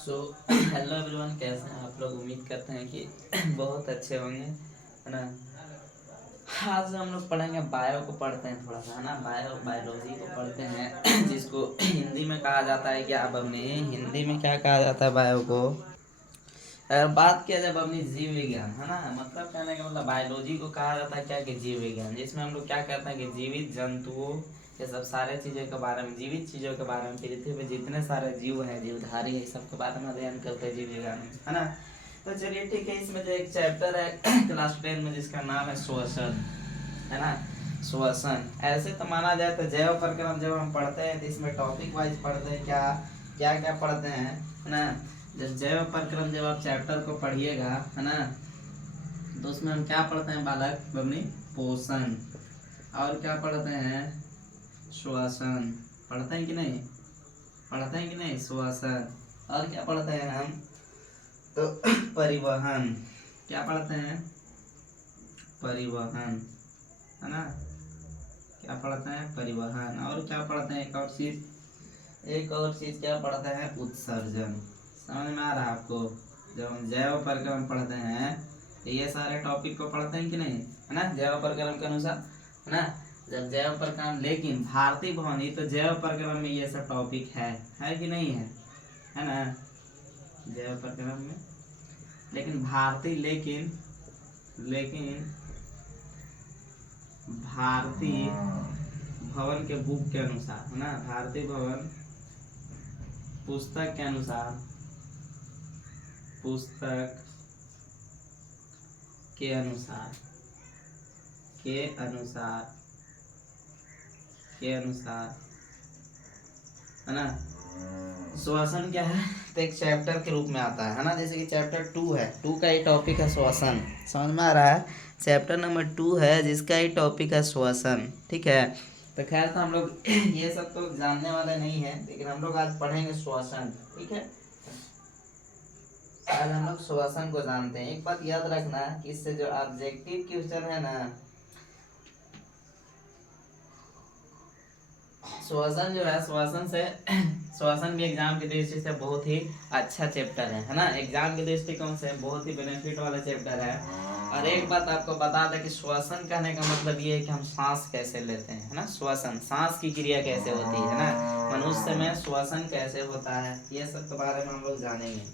So hello everyone, कैसे हैं आप लोग। उम्मीद करते हैं कि बहुत अच्छे होंगे, है ना। आज हम लोग पढ़ेंगे बायो को, पढ़ते हैं थोड़ा सा, है ना। बायोलॉजी को पढ़ते हैं जिसको हिंदी में कहा जाता है क्या। अब अपने हिंदी में क्या कहा जाता है बायो को। अगर बात किया जाए अपनी जीव विज्ञान, है ना, मतलब कहने का मतलब बायोलॉजी को कहा जाता है क्या कि जीव विज्ञान, जिसमें हम लोग क्या कहते हैं कि जीवित जंतुओं ये सब सारे चीज़ों के बारे में, जीवित चीज़ों के बारे में, पृथ्वी पे जितने सारे जीव हैं, जीवधारी है, सब के बारे में अध्ययन करते हैं जीव विज्ञान में, है ना। तो चलिए ठीक है, इसमें जो एक चैप्टर है क्लास 10 में जिसका नाम है श्वसन, है ना। श्वसन ऐसे तो माना जाए तो जैव प्रक्रम जब हम पढ़ते हैं तो इसमें टॉपिक वाइज पढ़ते हैं, क्या क्या क्या पढ़ते हैं, है ना। जब जैव प्रक्रम जब आप चैप्टर को पढ़िएगा, है ना, तो उसमें हम क्या पढ़ते हैं बालक बबनी, पोषण, और क्या पढ़ते हैं, श्वसन। पढ़ते हैं कि नहीं, पढ़ते हैं कि नहीं, श्वसन। और क्या पढ़ते हैं हम, तो परिवहन। क्या पढ़ते हैं, परिवहन, है ना। क्या पढ़ते हैं, परिवहन। और क्या पढ़ते हैं, एक और चीज क्या पढ़ते हैं, उत्सर्जन। समझ में आ रहा है आपको। जब हम जैव प्रक्रम पढ़ते हैं तो ये सारे टॉपिक को पढ़ते हैं कि नहीं, है ना, जैव प्रक्रम के अनुसार, है ना। जब जैव प्रक्रम, लेकिन भारतीय भवनी तो जैव प्रक्रम में ये सब टॉपिक है कि नहीं है ना, जैव प्रक्रम में। लेकिन भारतीय, लेकिन भारतीय भवन के बुक के अनुसार, है ना, भारतीय भवन पुस्तक के अनुसार, पुस्तक के अनुसार, के अनुसार, के अनुसार, है ना। श्वसन क्या है, तो एक चैप्टर के रूप में आता है ना। जैसे कि चैप्टर 2 है, 2 का ही टॉपिक है श्वसन। समझ में आ रहा है। चैप्टर नंबर 2 है जिसका ही टॉपिक है श्वसन, ठीक है। तो खैर, तो हम लोग ये सब तो जानने वाले नहीं है, लेकिन हम लोग आज पढ़ेंगे श्वसन, ठीक है। आज हम लोग श्वसन को जानते हैं। एक बात याद रखना कि इससे जो ऑब्जेक्टिव क्वेश्चन है ना, श्वसन जो है, श्वसन से श्वसन भी एग्जाम की दृष्टि से बहुत ही अच्छा चैप्टर है ना। एग्जाम के दृष्टिकोण से बहुत ही बेनिफिट वाला चैप्टर है। और एक बात आपको बता दें कि श्वसन कहने का मतलब ये है कि हम सांस कैसे लेते हैं, है ना। श्वसन, सांस की क्रिया कैसे होती है ना, मनुष्य में श्वसन कैसे होता है, ये सब के बारे में हम लोग जानेंगे।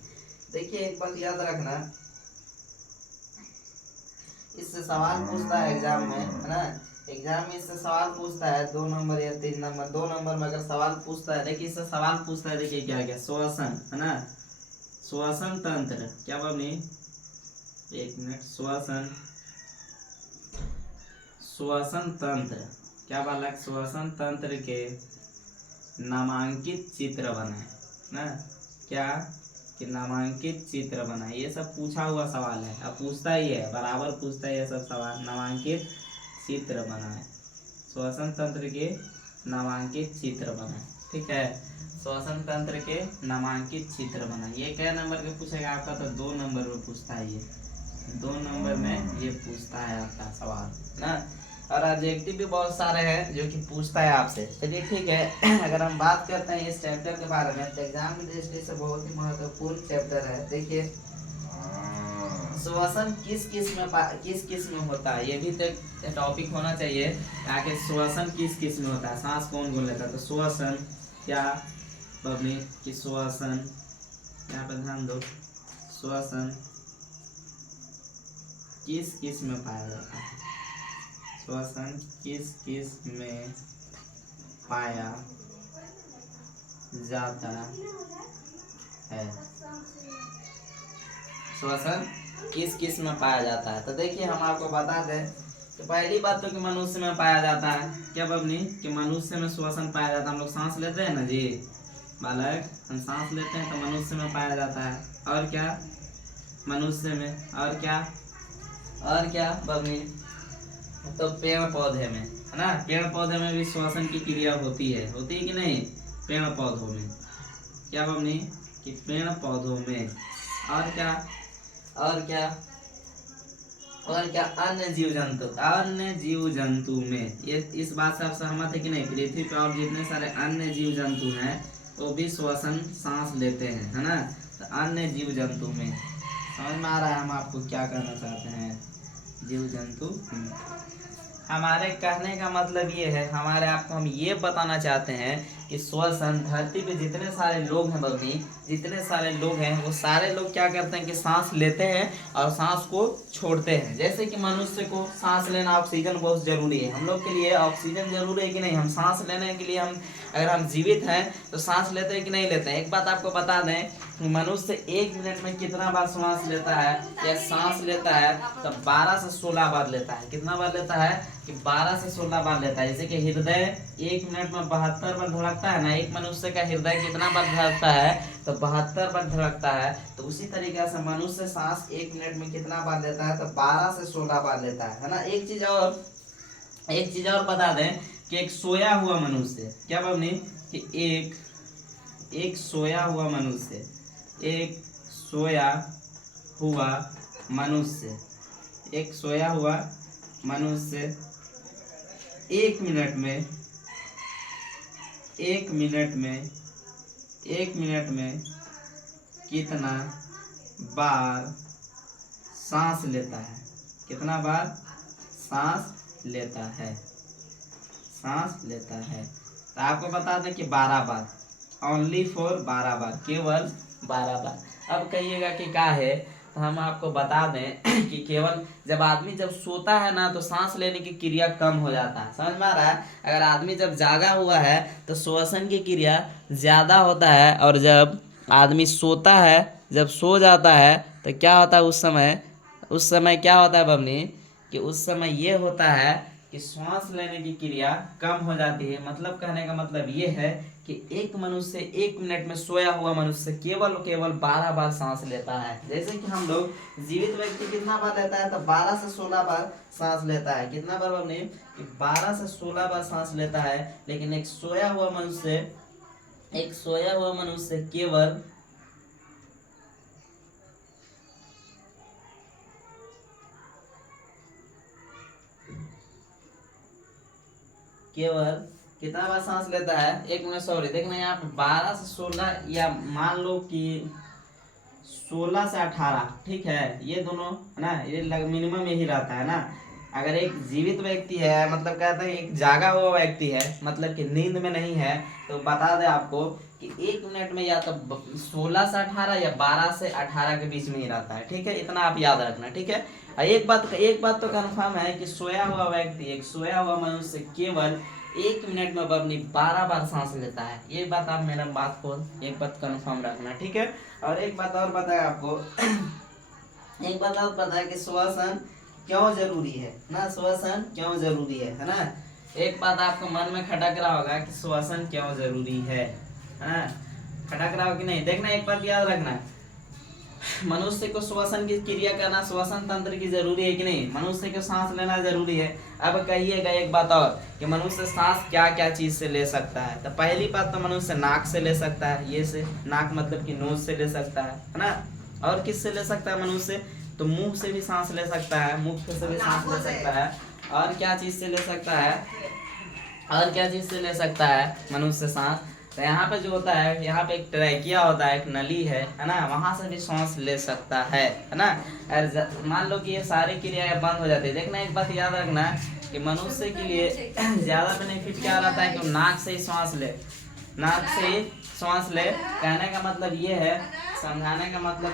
देखिए, एक बात याद रखना, इससे सवाल पूछता है एग्जाम में, है ना। एग्जाम में इससे सवाल पूछता है 2 नंबर या 3 नंबर, 2 नंबर में अगर सवाल पूछता है, देखिए इससे सवाल पूछता है, देखिए क्या क्या, श्वसन, है ना, श्वसन तंत्र, क्या बनी, एक मिनट, श्वसन, श्वसन तंत्र, क्या बालक, श्वसन तंत्र के नामांकित चित्र बनाए ना, क्या कि नामांकित चित्र बनाए। ये सब पूछा हुआ सवाल है, अब पूछता ही है, बराबर पूछता है ये सब सवाल। नामांकित चित्र बनाए, श्वसन तंत्र के नामांकित चित्र बनाए, ठीक है। श्वसन तंत्र के नामांकित चित्र बनाए। ये क्या नंबर के पूछेगा आपका, तो 2 नंबर में पूछता है ये, 2 नंबर में ये पूछता है आपका सवाल ना। और ऑब्जेक्टिव भी बहुत सारे हैं जो कि पूछता है आपसे। चलिए ठीक है, अगर हम बात करते हैं इस चैप्टर के बारे में, तो एग्जाम की दृष्टि से बहुत ही महत्वपूर्ण चैप्टर है। देखिए, श्वसन किस किस में होता है, ये भी तो एक टॉपिक होना चाहिए। आखिर श्वसन किस किस में होता है, सांस कौन कौन लेता है। तो श्वसन क्या बबली कि श्वसन, यहाँ पे ध्यान दो, श्वसन किस किस में पाया जाता है, श्वसन किस किस में पाया जाता है, श्वसन किस किस में पाया जाता है। तो देखिए, हम आपको बता दें तो पहली बात तो कि मनुष्य में पाया जाता है, क्या बबनी, कि मनुष्य में श्वसन पाया जाता है। हम लोग सांस लेते हैं ना जी बालक, हम सांस लेते हैं तो मनुष्य में पाया जाता है। और क्या, मनुष्य में, और क्या बबनी, तो पेड़ पौधे में, है ना, पेड़ पौधे में भी श्वसन की क्रिया होती है कि नहीं, पेड़ पौधों में, क्या बबनी, कि पेड़ पौधों में। और क्या, और क्या, और क्या, अन्य जीव जंतु में। ये इस बात से आप सहमत है कि नहीं, पृथ्वी पर और जितने सारे अन्य जीव जंतु हैं वो भी श्वसन सांस लेते हैं, है ना। तो अन्य जीव जंतु में, समझ में आ रहा है हम आपको क्या कहना चाहते हैं, जीव जंतु। हमारे कहने का मतलब ये है, हमारे आपको हम ये बताना चाहते हैं कि श्वसन, धरती पे जितने सारे लोग हैं बल्कि जितने सारे लोग हैं वो सारे लोग क्या करते हैं कि सांस लेते हैं और सांस को छोड़ते हैं। जैसे कि मनुष्य को सांस लेना, ऑक्सीजन बहुत जरूरी है हम लोग के लिए। ऑक्सीजन जरूरी है कि नहीं, हम सांस लेने के लिए, हम अगर हम जीवित हैं तो सांस लेते हैं कि नहीं लेते हैं। एक बात आपको बता दें, मनुष्य 1 मिनट में कितना बार सांस लेता है, या सांस लेता है तो 12 से 16 बार लेता है। कितना बार लेता है कि 12 से 16 बार लेता है। जैसे कि हृदय 1 मिनट में 72 बार धड़कता है ना, एक मनुष्य का हृदय कितना बार धड़कता है तो 72 बार धड़कता है। तो उसी तरीके से मनुष्य सांस 1 मिनट में कितना बार लेता है तो 12 से 16 बार लेता है ना। एक चीज और बता दें कि एक सोया हुआ मनुष्य, क्या बनी कि एक सोया हुआ मनुष्य, एक सोया हुआ मनुष्य, एक सोया हुआ मनुष्य 1 मिनट में कितना बार सांस लेता है, कितना बार सांस लेता है। तो आपको बता दें कि 12 बार, ओनली फॉर 12 बार, केवल 12 बार। अब कहिएगा कि क्या है, तो हम आपको बता दें कि केवल जब आदमी जब सोता है ना तो सांस लेने की क्रिया कम हो जाता है, समझ में आ रहा है। अगर आदमी जब जागा हुआ है तो श्वसन की क्रिया ज़्यादा होता है, और जब आदमी सोता है, जब सो जाता है तो क्या होता है उस समय क्या होता है बबनी, कि उस समय ये होता है कि श्वास लेने की क्रिया कम हो जाती है। मतलब कहने का मतलब ये है कि एक मनुष्य 1 मिनट में, सोया हुआ मनुष्य केवल 12 बार सांस लेता है। जैसे कि हम लोग जीवित व्यक्ति कितना बार लेता है तो 12 से 16 बार सांस लेता है। कितना बार बने कि 12 से 16 बार सांस लेता है। लेकिन एक सोया हुआ मनुष्य केवल कितना बार सांस लेता है, 1 मिनट, सॉरी देखना यहाँ पे 12 से 16, या मान लो कि 16 से 18, ठीक है, ये दोनों है ना, ये मिनिमम यही रहता है ना। अगर एक जीवित व्यक्ति है, मतलब कहते हैं एक जागा हुआ व्यक्ति है, मतलब कि नींद में नहीं है, तो बता दें आपको कि 1 मिनट में या तो 16 से 18 या 12 से 18 के बीच में ही रहता है, ठीक है। इतना आप याद रखना, ठीक है। एक बात तो कंफर्म है कि सोया हुआ व्यक्ति, एक सोया हुआ मनुष्य केवल 1 मिनट में अपनी 12 बार सांस लेता है। ये बात आप मेरा बात को एक बात कंफर्म रखना, ठीक है। और एक बात और पता है आपको एक बात और पता है कि श्वसन क्यों जरूरी है ना, श्वसन क्यों जरूरी है ना। एक बात आपको मन में खटक रहा होगा कि श्वसन क्यों जरूरी है ना, खटक रहा हो कि नहीं, देखना एक बात याद रखना, मनुष्य को श्वसन की क्रिया करना, श्वसन तंत्र की जरूरी है कि नहीं, मनुष्य को सांस लेना जरूरी है। अब कहिएगा एक बात और कि मनुष्य सांस क्या क्या चीज से ले सकता है। तो पहली बात तो मनुष्य नाक से ले सकता है, ये से नाक मतलब कि नोज से ले सकता है ना। और किस से ले सकता है मनुष्य, तो मुंह से भी सांस ले सकता है, मुख से भी सांस ले सकता है। और क्या चीज से ले सकता है मनुष्य सांस, तो यहाँ पे जो होता है, यहाँ पे एक ट्रैकिया होता है, एक नली है ना, वहां से भी सांस ले सकता है ना। और मान लो कि ये सारी क्रियाएं बंद हो जाती है। देखना एक बात याद रखना कि मनुष्य के लिए ज्यादा बेनिफिट क्या रहता है कि नाक से ही सांस ले, कहने का मतलब ये है, समझाने का मतलब,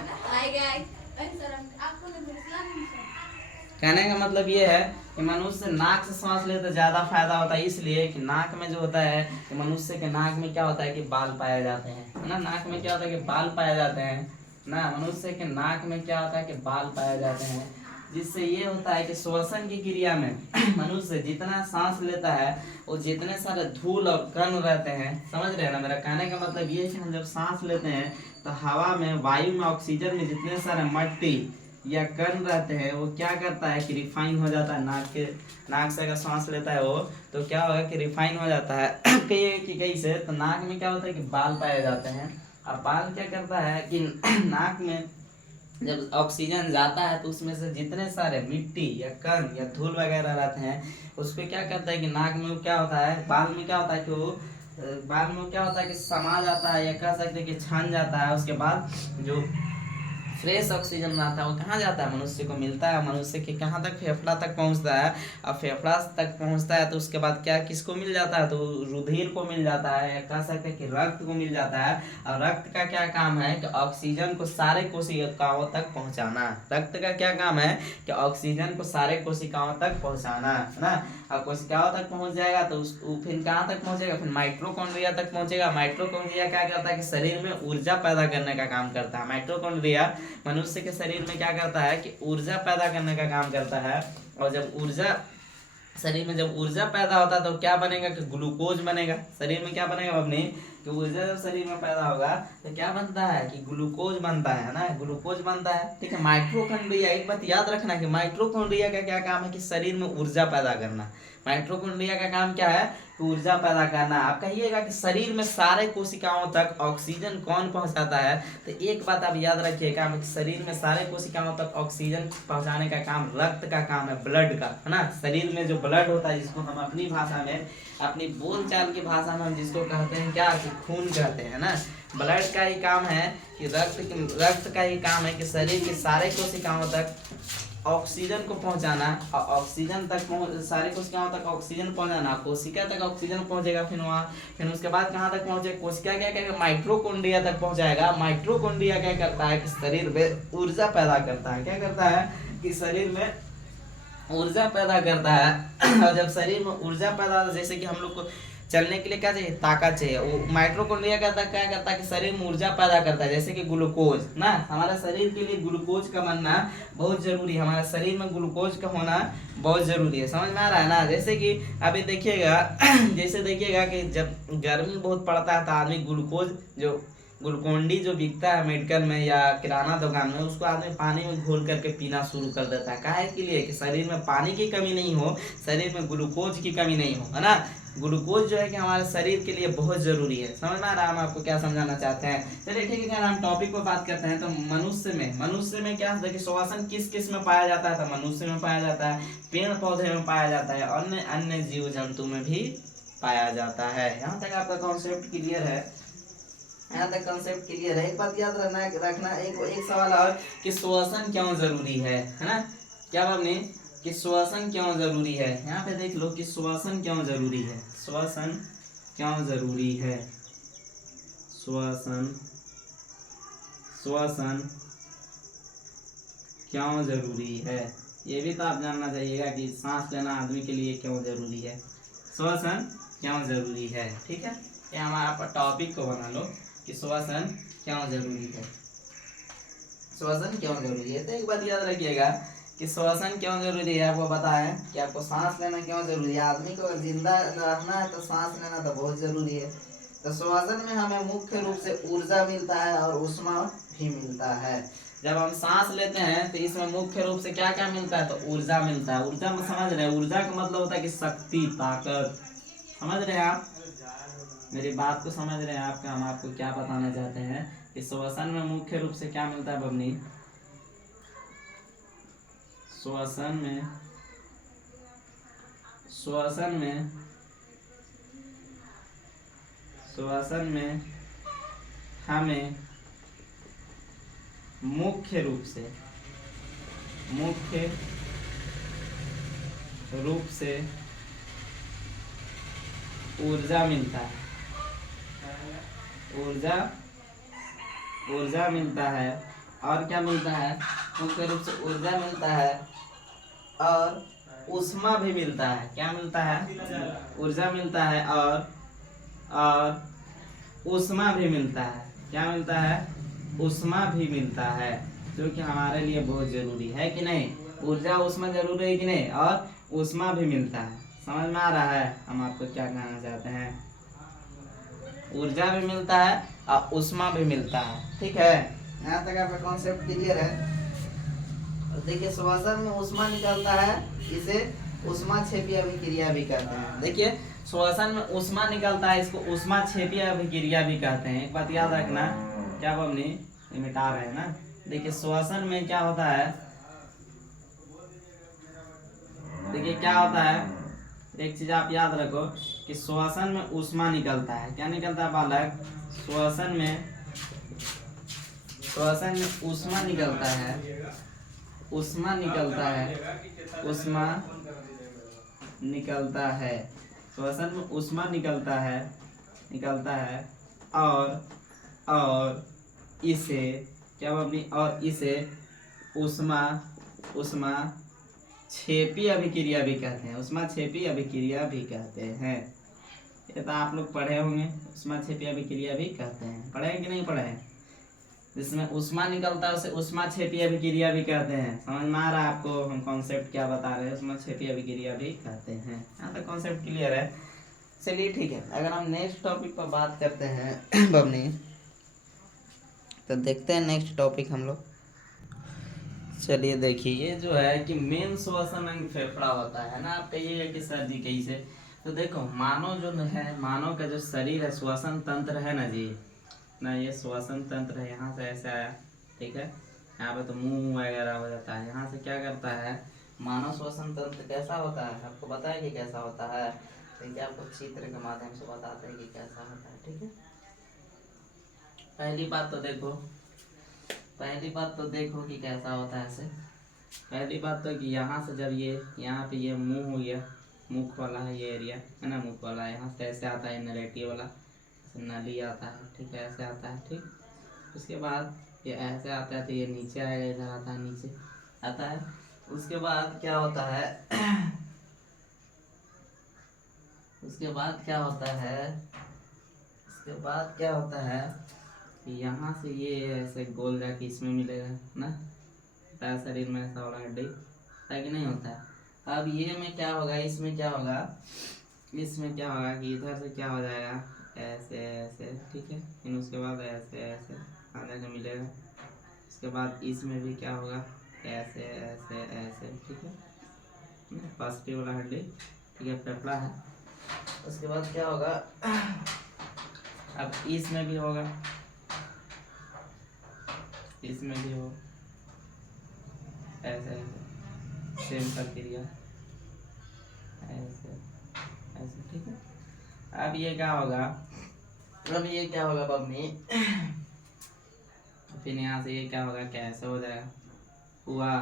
कहने का मतलब ये है कि मनुष्य नाक से सांस ले तो ज्यादा फायदा होता है, इसलिए कि नाक में जो होता है कि मनुष्य के नाक में क्या होता है कि बाल पाए जाते हैं ना, नाक में क्या होता है कि बाल पाए जाते हैं ना, मनुष्य के नाक में क्या होता है कि बाल पाए जाते हैं। जिससे ये होता है कि श्वसन की क्रिया में मनुष्य जितना सांस लेता है वो जितने सारे धूल और कण रहते हैं, समझ रहे हैं ना। मेरा कहने का मतलब ये है कि हम जब सांस लेते हैं तो हवा में, वायु में, ऑक्सीजन में जितने सारे मट्टी या कण रहते हैं वो क्या करता है कि रिफाइन हो जाता है। नाक से अगर सांस लेता है वो, तो क्या होगा कि रिफाइन हो जाता है कैसे, तो नाक में क्या होता है कि बाल पाए जाते हैं। अब बाल क्या करता है कि नाक में जब ऑक्सीजन जाता है तो उसमें से जितने सारे मिट्टी या कण या धूल वगैरह रहते हैं उसको क्या करता है कि नाक में क्या होता है, बाल में क्या होता है कि वो बाद में क्या होता है कि समा जाता है, या कह सकते हैं कि छन जाता है। उसके बाद जो फ्रेश ऑक्सीजन आता है वो कहाँ जाता है, मनुष्य को मिलता है। मनुष्य के कहाँ तक, फेफड़ा तक पहुँचता है। अब फेफड़ा तक पहुँचता है तो उसके बाद क्या किसको मिल जाता है, तो रुधिर को मिल जाता है, या कह सकते हैं कि रक्त को मिल जाता है। और रक्त का क्या काम है कि ऑक्सीजन को सारे कोशिकाओं तक पहुँचाना। रक्त का क्या काम है कि ऑक्सीजन को सारे कोशिकाओं तक पहुँचाना, है ना। और कोशिकाओं तक पहुँच जाएगा तो फिर कहाँ तक पहुँचेगा, फिर माइटोकॉन्ड्रिया तक पहुँचेगा। माइटोकॉन्ड्रिया क्या करता है कि शरीर में ऊर्जा पैदा करने का काम करता है। माइटोकॉन्ड्रिया मनुष्य के शरीर में क्या करता है कि ऊर्जा पैदा करने का काम करता है। और जब ऊर्जा शरीर में जब ऊर्जा पैदा होता है तो क्या बनेगा कि ग्लूकोज बनेगा। शरीर में क्या बनेगा अपने कि ऊर्जा जब शरीर में पैदा होगा तो क्या बनता है कि ग्लूकोज बनता है ना, ग्लूकोज बनता है। ठीक है। माइटोकॉन्ड्रिया, एक बात याद रखना कि माइटोकॉन्ड्रिया का क्या काम है कि शरीर में ऊर्जा पैदा करना। माइटोकॉन्ड्रिया का काम क्या है, ऊर्जा पैदा करना। आप कहिएगा कि शरीर में सारे कोशिकाओं तक ऑक्सीजन कौन पहुंचाता है, तो एक बात आप याद रखिएगा कि शरीर में सारे कोशिकाओं तक ऑक्सीजन पहुंचाने का काम रक्त का काम है, ब्लड का, है ना। शरीर में जो ब्लड होता है, जिसको हम अपनी भाषा में, अपनी बोलचाल की भाषा में हम जिसको कहते हैं क्या कि खून कहते हैं ना। ब्लड का ही काम है कि रक्त का ही काम है कि शरीर के सारे कोशिकाओं तक ऑक्सीजन को पहुंचाना। और ऑक्सीजन तक सारे कोशिकाओं तक ऑक्सीजन पहुंचाना। कोशिका तक ऑक्सीजन पहुंचेगा, फिर उसके बाद कहाँ तक पहुंचे, कोशिका क्या करेगा, माइटोकॉन्ड्रिया तक पहुंचाएगा। माइटोकॉन्ड्रिया क्या करता है कि शरीर में ऊर्जा पैदा करता है। क्या करता है कि शरीर में ऊर्जा पैदा करता है। और जब शरीर में ऊर्जा पैदा होता है, जैसे कि हम लोग को चलने के लिए क्या चाहिए, ताकत चाहिए। वो माइटोकॉन्ड्रिया क्या करता है कि शरीर में ऊर्जा पैदा करता है, जैसे कि ग्लूकोज ना। हमारे शरीर के लिए ग्लूकोज का बनना बहुत जरूरी है। हमारे शरीर में ग्लूकोज का होना बहुत जरूरी है। समझ में आ रहा है ना। जैसे कि अभी देखिएगा जैसे देखिएगा कि जब गर्मी बहुत पड़ता है तो आदमी ग्लूकोज जो ग्लूकोन-डी जो बिकता है मेडिकल में या किराना दुकान में, उसको आदमी पानी में घोल करके पीना शुरू कर देता है। काहे के लिए कि शरीर में पानी की कमी नहीं हो, शरीर में ग्लूकोज की कमी नहीं हो, है ना। ग्लूकोज जो है कि हमारे शरीर के लिए बहुत जरूरी है। समझ में आ रहा है हम आपको क्या समझाना चाहते हैं। चलिए ठीक है, हम टॉपिक पर बात करते हैं। तो मनुष्य में क्या होता है कि श्वसन किस किस में पाया जाता है, तो मनुष्य में पाया जाता है, पेड़ पौधे में पाया जाता है, अन्य अन्य जीव जंतु में भी पाया जाता है। यहाँ तक आपका कॉन्सेप्ट क्लियर है, यहाँ तक कंसेप्ट क्लियर है। एक बात याद रखना एक सवाल और कि श्वसन क्यों जरूरी है ना। क्या आपने कि श्वसन क्यों जरूरी है, यहाँ पे देख लो कि श्वसन क्यों जरूरी है। श्वसन क्यों जरूरी है, श्वसन श्वसन क्यों जरूरी है, ये भी तो आप जानना चाहिएगा कि सांस लेना आदमी के लिए क्यों जरूरी है, श्वसन क्यों जरूरी है। ठीक है, ये हमारा टॉपिक को बना लो कि श्वसन क्यों जरूरी है। श्वसन क्यों जरूरी है, तो एक बात याद रखिएगा कि श्वसन क्यों जरूरी है। आपको पता है कि आपको सांस लेना क्यों जरूरी है। आदमी को जिंदा रहना है तो सांस लेना तो बहुत जरूरी है। तो श्वसन में हमें मुख्य रूप से ऊर्जा मिलता है और ऊष्मा भी मिलता है। जब हम सांस लेते हैं तो इसमें मुख्य रूप से क्या क्या मिलता है, तो ऊर्जा मिलता है। ऊर्जा में समझ रहे हैं, ऊर्जा का मतलब होता है कि शक्ति, ताकत। समझ रहे हैं आप मेरी बात को, समझ रहे हैं आप। हम आपको क्या बताना चाहते हैं कि श्वसन में मुख्य रूप से क्या मिलता है बबनी, श्वसन में हमें मुख्य रूप से ऊर्जा मिलता है। ऊर्जा मिलता है और क्या मिलता है, मुख्य रूप से ऊर्जा मिलता है और ऊष्मा भी मिलता है। क्या मिलता है, ऊर्जा मिलता है और ऊष्मा भी मिलता है। क्या मिलता है, ऊष्मा भी मिलता है, जो कि हमारे लिए बहुत जरूरी है कि नहीं। ऊर्जा ऊष्मा जरूरी है कि नहीं, और ऊष्मा भी मिलता है। समझ में आ रहा है हम आपको क्या कहना चाहते हैं। ऊर्जा भी मिलता है और ऊष्मा भी मिलता है। ठीक है, यहाँ तक आपका कॉन्सेप्ट क्लियर है। और देखिए श्वसन में ऊष्मा निकलता है, इसे ऊष्माक्षेपीय अभिक्रिया भी कहते हैं। देखिए श्वसन में ऊष्मा निकलता है, इसको ऊष्माक्षेपीय अभिक्रिया भी कहते हैं। एक बात याद रखना, क्या बबनी ये मिटा रहे हैं ना। देखिए श्वसन में क्या होता है, देखिए क्या होता है एक चीज आप याद रखो कि श्वसन में ऊष्मा निकलता है। क्या निकलता है बालक? श्वसन में ऊष्मा निकलता है, ऊष्मा निकलता है, ऊष्मा निकलता है, श्वसन में ऊष्मा निकलता है, और इसे क्या अपनी और इसे ऊष्मा क्षेपी अभिक्रिया भी कहते हैं, ऊष्मा क्षेपी अभिक्रिया भी कहते हैं। ये तो आप लोग पढ़े होंगे, ऊष्मा क्षेपी अभिक्रिया भी कहते हैं। पढ़े हैं कि नहीं पढ़े हैं? जिसमें ऊष्मा निकलता है उसे ऊष्मा क्षेपी अभिक्रिया भी कहते हैं। समझ में आ रहा है आपको हम कॉन्सेप्ट क्या बता रहे हैं? ऊष्मा क्षेपी अभिक्रिया भी कहते हैं। यहाँ तक कॉन्सेप्ट क्लियर है? चलिए ठीक है, अगर हम नेक्स्ट टॉपिक पर बात करते हैं बबनी, तो देखते हैं नेक्स्ट टॉपिक हम लोग। चलिए देखिए, ये जो है कि मेन श्वसन अंग फेफड़ा होता है ना। आप कहिएगा कि सर जी कैसे? तो देखो, मानव जो है, मानव का जो शरीर है, श्वसन तंत्र है ना जी, ना ये श्वसन तंत्र है। यहाँ से ऐसे आया, ठीक है, यहाँ पे तो मुंह वगैरह हो जाता है। यहाँ से क्या करता है मानव श्वसन तंत्र? कैसा होता है आपको पता है कि कैसा होता है? देखिए, आपको चित्र के माध्यम से बताते हैं कि कैसा होता है, ठीक है। पहली बात तो देखो कि कैसा होता है ऐसे। पहली बात तो कि यहाँ से जब ये यहाँ पे ये मुंह हो गया, मुख वाला है ये एरिया है ना, मुख वाला, यहाँ से ऐसे आता है नलेटिव वाला, नली आता है, ठीक है, ऐसे आता है, ठीक। उसके बाद ये ऐसे आता है तो ये नीचे आएगा, इधर आता है, नीचे आता है। उसके बाद क्या होता है कि यहाँ से ये ऐसे गोल जाके इसमें मिलेगा ना, शरीर में ऐसा वाला हड्डी है कि नहीं होता है। अब ये में क्या होगा, इसमें क्या होगा कि इधर से क्या हो जाएगा, ऐसे ऐसे, ठीक है, फिर उसके बाद ऐसे ऐसे आने को मिलेगा। उसके बाद इसमें भी क्या होगा, ऐसे ऐसे ऐसे, ठीक है, पॉजिटिव वाला हड्डी, ठीक है, फेफड़ा है। उसके बाद क्या होगा, अब इसमें भी होगा, इसमें भी हो ऐसे ऐसे, सेम प्रक्रिया, ऐसे ऐसे, ठीक है। अब ये क्या होगा मम्मी, फिर यहाँ से ये क्या होगा, कैसे हो जाएगा हुआ।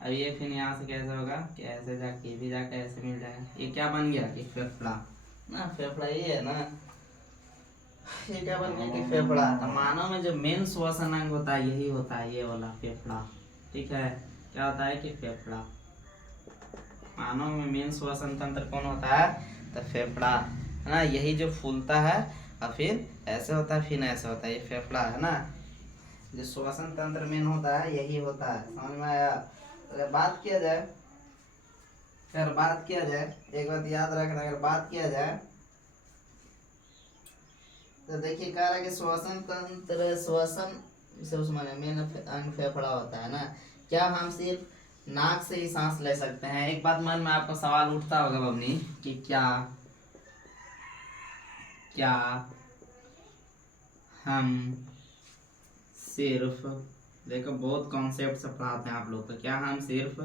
अब ये फिर यहाँ से कैसे होगा, कैसे जाके भी जाके ऐसे मिल जाएगा। ये क्या बन गया कि फेफड़ा ना, फेफड़ा ये है ना, ये क्या बन गया कि फेफड़ा। तो मानव में जो मेन श्वसन अंग होता है यही होता है, ये वाला फेफड़ा, ठीक है। क्या होता है कि फेफड़ा, मानव में मेन श्वसन तंत्र कौन होता है? तो फेफड़ा है ना। यही जो फूलता है और फिर ऐसे होता है, फिर ऐसे होता है, ये फेफड़ा है ना। जो श्वसन तंत्र मेन होता है यही होता है। समझ में आया? अगर बात किया जाए एक बात याद रखना, अगर बात किया जाए तो देखिए, कह रहा है कि श्वसन तंत्र, श्वसन से उसमें मेन अंग फेफड़ा होता है ना। क्या हम सिर्फ नाक से ही सांस ले सकते हैं? एक बात मन में आपको सवाल उठता होगा बबनी कि क्या हम सिर्फ, देखो बहुत कॉन्सेप्ट से पढ़ाते हैं आप लोग, तो क्या हम सिर्फ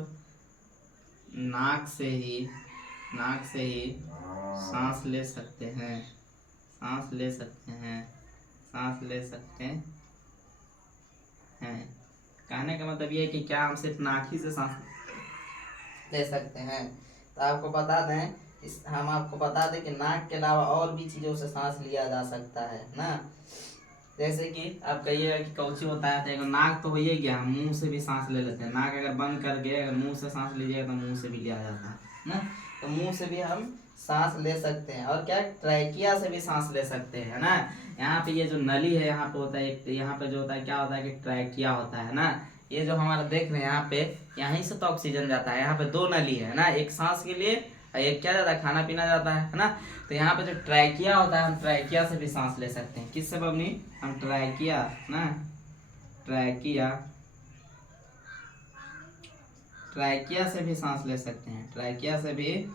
नाक से ही सांस ले सकते हैं? कहने का मतलब ये है कि क्या हम सिर्फ नाक ही से सांस ले सकते हैं? तो आपको बता दें, हम आपको बता दें कि नाक के अलावा और भी चीज़ों से सांस लिया जा सकता है ना। जैसे कि आप कहिएगा कि कौची होता है, तो नाक तो हो ही गया, हम मुंह से भी सांस ले लेते हैं। नाक अगर बंद करके अगर मुंह से सांस लीजिएगा तो मुंह से भी लिया जाता है ना। तो मुंह से भी हम सांस ले सकते हैं, और क्या ट्रैकिया से भी सांस ले सकते हैं ना। यहाँ पे ये जो नली है यहाँ पे होता है, यहाँ पे जो होता है क्या होता है कि ट्रैकिया होता है ना। ये जो हमारा देख रहे हैं यहाँ पे, यहीं से तो ऑक्सीजन जाता है। यहाँ पे दो नली है ना, एक सांस के लिए और एक क्या जाता है, खाना पीना जाता है ना। तो यहाँ पे जो ट्रैकिया होता है, हम ट्रैकिया से भी सांस ले सकते हैं। किससे बबनी? हम ट्रैकिया ना, ट्रैकिया से भी सांस ले सकते हैं, ट्रैकिया से भी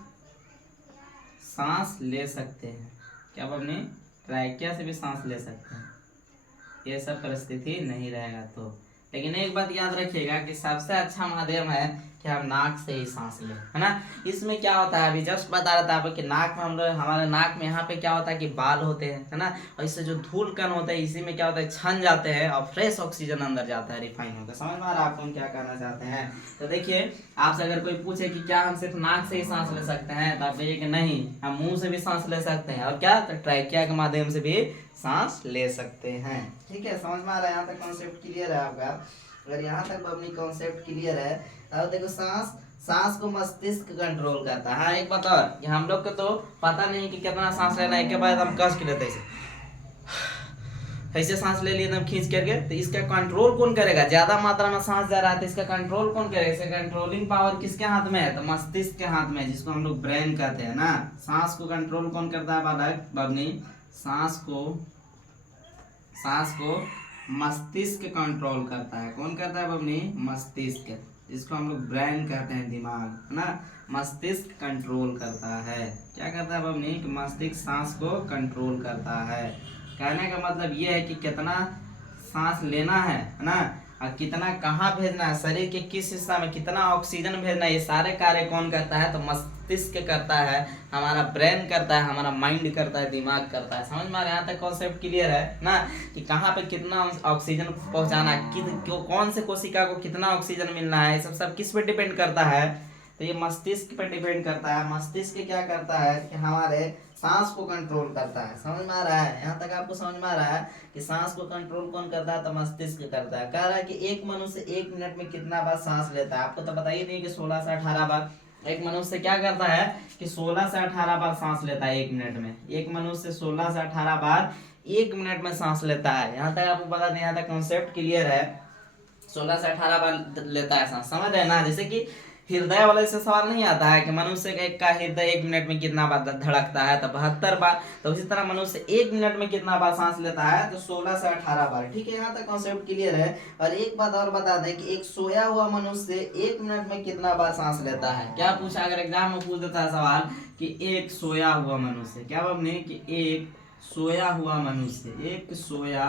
सांस ले सकते हैं। क्या बबनी? ट्रैकिया से भी सांस ले सकते हैं। ये सब परिस्थिति नहीं रहेगा तो लेकिन एक बात याद रखिएगा कि सबसे अच्छा माध्यम है कि हम नाक से ही सांस लें, है ना। इसमें क्या होता है, अभी जस्ट बता रहा था आपको कि नाक में हम लोग, हमारे नाक में यहाँ पे क्या होता है कि बाल होते हैं, है ना, और इससे जो धूल कण होते हैं इसी में क्या होता है छन जाते हैं और फ्रेश ऑक्सीजन अंदर जाता है रिफाइन होकर। समझ में आ रहा है आपको हम क्या करना चाहते हैं। तो देखिए आपसे अगर कोई पूछे कि क्या हम सिर्फ नाक से ही सांस ले सकते हैं, तो आप कहिए कि नहीं, हम मुंह से भी सांस ले सकते हैं, और क्या, तो ट्रैकिया के माध्यम से भी सांस ले सकते हैं। ठीक है, समझ में आ रहा है, यहाँ तक कॉन्सेप्ट क्लियर है आपका। अगर यहाँ तक अपनी कॉन्सेप्ट क्लियर है, अब देखो सांस को मस्तिष्क कंट्रोल करता है। हाँ एक बात और, कि हम लोग को तो पता नहीं कि कितना सांस लेना है, के बाद हम कस के लेते हैं ऐसे सांस ले लिए एकदम खींच करके, तो इसका कंट्रोल कौन करेगा, ज्यादा मात्रा में सांस जा रहा है तो इसका कंट्रोल कौन करेगा, इसका कंट्रोलिंग पावर किसके हाथ में है, तो मस्तिष्क के हाथ में है, जिसको हम लोग ब्रेन कहते हैं ना। सांस को कंट्रोल कौन करता है बालक बबनी, सांस को मस्तिष्क कंट्रोल करता है। कौन करता है बबनी, मस्तिष्क, जिसको हम लोग ब्रेन कहते हैं, दिमाग, है ना, मस्तिष्क कंट्रोल करता है। क्या करता है बबनी, कि मस्तिष्क सांस को कंट्रोल करता है। कहने का मतलब ये है कि कितना सांस लेना है ना, और कितना कहाँ भेजना है, शरीर के किस हिस्सा में कितना ऑक्सीजन भेजना है, ये सारे कार्य कौन करता है, तो मस्तिष्क करता है, हमारा ब्रेन करता है, हमारा माइंड करता है, दिमाग करता है। समझ में आ रहा है, यहाँ तक कॉन्सेप्ट क्लियर है ना, कि कहाँ पे कितना ऑक्सीजन पहुँचाना है, कौन से कोशिका को कितना ऑक्सीजन मिलना है, ये सब किस पे डिपेंड करता है, तो ये मस्तिष्क पे डिपेंड करता है। मस्तिष्क क्या करता है कि हमारे सांस को कंट्रोल करता है। समझ में आ रहा है, यहाँ तक आपको समझ में आ रहा है कि सांस को कंट्रोल कौन करता है, तो मस्तिष्क करता है। कह रहा है कि एक मनुष्य 1 मिनट में कितना बार सांस लेता है, आपको तो पता ही नहीं कि 16 से 18 बार। एक मनुष्य क्या करता है कि 16 से 18 बार सांस लेता है 1 मिनट में। एक मनुष्य 16 से 18 बार 1 मिनट में सांस लेता है। यहाँ तक आपको बता दें, यहाँ तक कॉन्सेप्ट क्लियर है, 16 से 18 बार लेता है सांस। समझ रहे ना, जैसे कि हृदय वाले से सवाल नहीं आता है कि मनुष्य का हृदय 1 मिनट में कितना बार धड़कता है, तो 72 बार। तो उसी तरह मनुष्य 1 मिनट में कितना बार सांस लेता है, तो 16 से 18 बार। ठीक है, यहाँ तक कॉन्सेप्ट क्लियर है। और एक बात और बता दें कि एक सोया हुआ मनुष्य 1 मिनट में कितना बार सांस लेता है। क्या पूछा, अगर एग्जाम में पूछ देता है सवाल कि एक सोया हुआ मनुष्य, क्या हमने कि एक सोया हुआ मनुष्य, एक सोया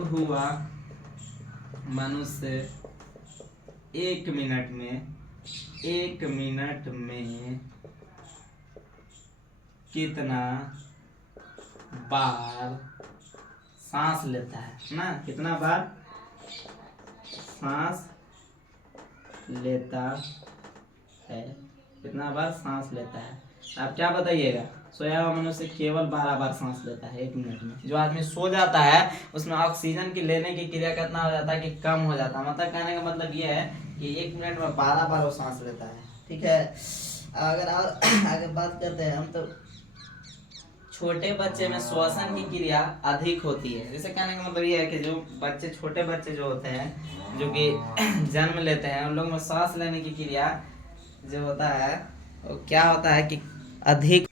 हुआ मनुष्य 1 मिनट में कितना बार सांस लेता है ना, कितना बार सांस लेता है, कितना बार सांस लेता है। आप क्या बताइएगा, सोया हुआ मनुष्य केवल 12 बार सांस लेता है 1 मिनट में। जो आदमी सो जाता है उसमें ऑक्सीजन की लेने की क्रिया कितना हो जाता है कि कम हो जाता है। मतलब कहने का मतलब ये है कि 1 मिनट में 12 बार वो सांस लेता है। ठीक है, अगर और आगे बात करते हैं हम, तो छोटे बच्चे में श्वसन की क्रिया अधिक होती है। जैसे कहने का मतलब ये है कि जो बच्चे, छोटे बच्चे जो होते हैं, जो कि जन्म लेते हैं, उन लोगों में सांस लेने की क्रिया जो होता है वो क्या होता है कि अधिक।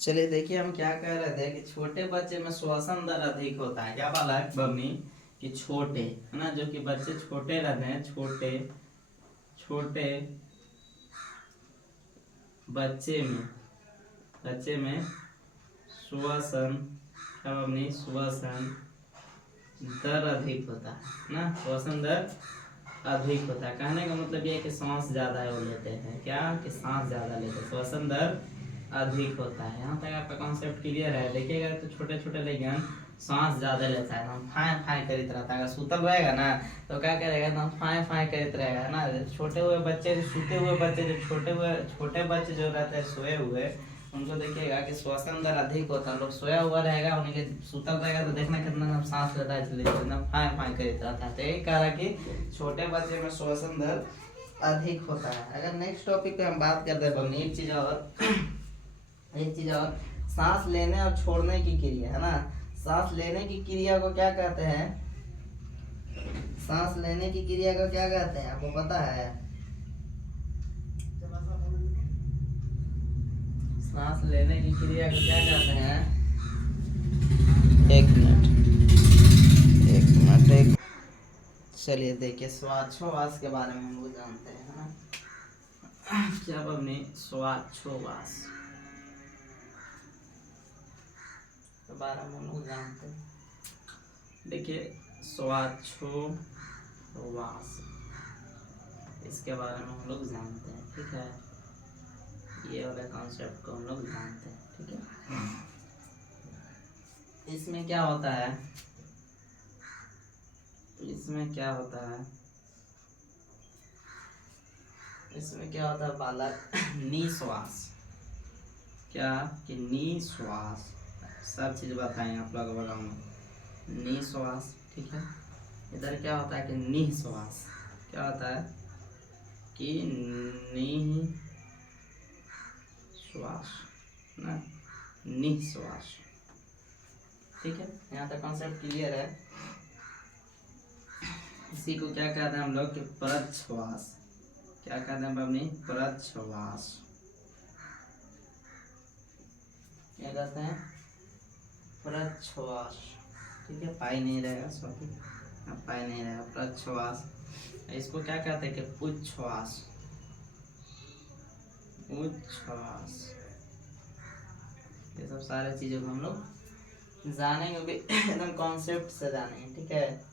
चलिए देखिए हम क्या कह रहे थे कि छोटे बच्चे में श्वसन दर अधिक होता है। क्या वाला है बबनी, कि छोटे, है ना, जो कि बच्चे छोटे रहते हैं, छोटे बच्चे में श्वसन दर अधिक होता है ना, श्वसन दर अधिक होता है। कहने का मतलब ये है कि सांस ज्यादा है वो लेते हैं, क्या कि सांस ज्यादा लेते हैं, श्वसन दर अधिक होता है। यहाँ तक आपका कॉन्सेप्ट क्लियर है। देखिएगा तो छोटे छोटे लेकिन सांस ज्यादा लेता है, हम फाय फाय करते रहता है। अगर सुतल रहेगा ना तो क्या करेगा, तो फाय फाय करते रहेगा ना। छोटे हुए बच्चे, सोते हुए बच्चे, जो छोटे बच्चे जो रहते हैं सोए हुए, उनको देखिएगा कि श्वसन दर अधिक होता है। लोग सोया हुआ रहेगा, उनके सुतल रहेगा तो देखना कितना सांस लेता है, इसलिए एकदम फाय फाय करते रहता है। तो यही कह रहा कि छोटे बच्चे में श्वसन दर अधिक होता है। अगर नेक्स्ट टॉपिक पे हम बात करते हैं, एक चीज और, सांस लेने और छोड़ने की क्रिया, है ना। सांस लेने की क्रिया को क्या कहते हैं, सांस लेने की क्रिया को क्या कहते हैं, आपको पता है। सांस लेने की क्रिया को क्या कहते हैं, एक मिनट। चलिए देखिए, श्वासोच्छ्वास के बारे में हम लोग जानते हैं, है ना। क्या अपने श्वासोच्छ्वास के बारे में हम लोग जानते हैं। देखिए श्वासोच्छ्वास, इसके बारे में हम लोग जानते हैं, ठीक है। ये वाले कॉन्सेप्ट को हम लोग जानते हैं, ठीक है। इसमें क्या होता है, इसमें क्या होता है, इसमें क्या होता है बालक, निश्वास, क्या कि निश्वास, सब चीज बताएंगे आप लोग बताऊंगा। निश्वास, ठीक है। इधर क्या होता है कि निश्वास, क्या होता है कि निश्वास ना, निश्वास, ठीक है। यहाँ तक कॉन्सेप्ट क्लियर है। इसी को क्या कहते हैं हम लोग कि प्रश्वास, क्या कहते हैं अपनी, प्रश्वास, क्या कहते हैं, प्रश्वास, ठीक है। पाई नहीं रहेगा, सॉरी पाई नहीं रहेगा, प्रश्वास। इसको क्या कहते हैं कि उच्छ्वास, उच्छ्वास। ये सब सारे चीजों को हम लोग जानेंगे भी एकदम कॉन्सेप्ट से जानेंगे, ठीक है।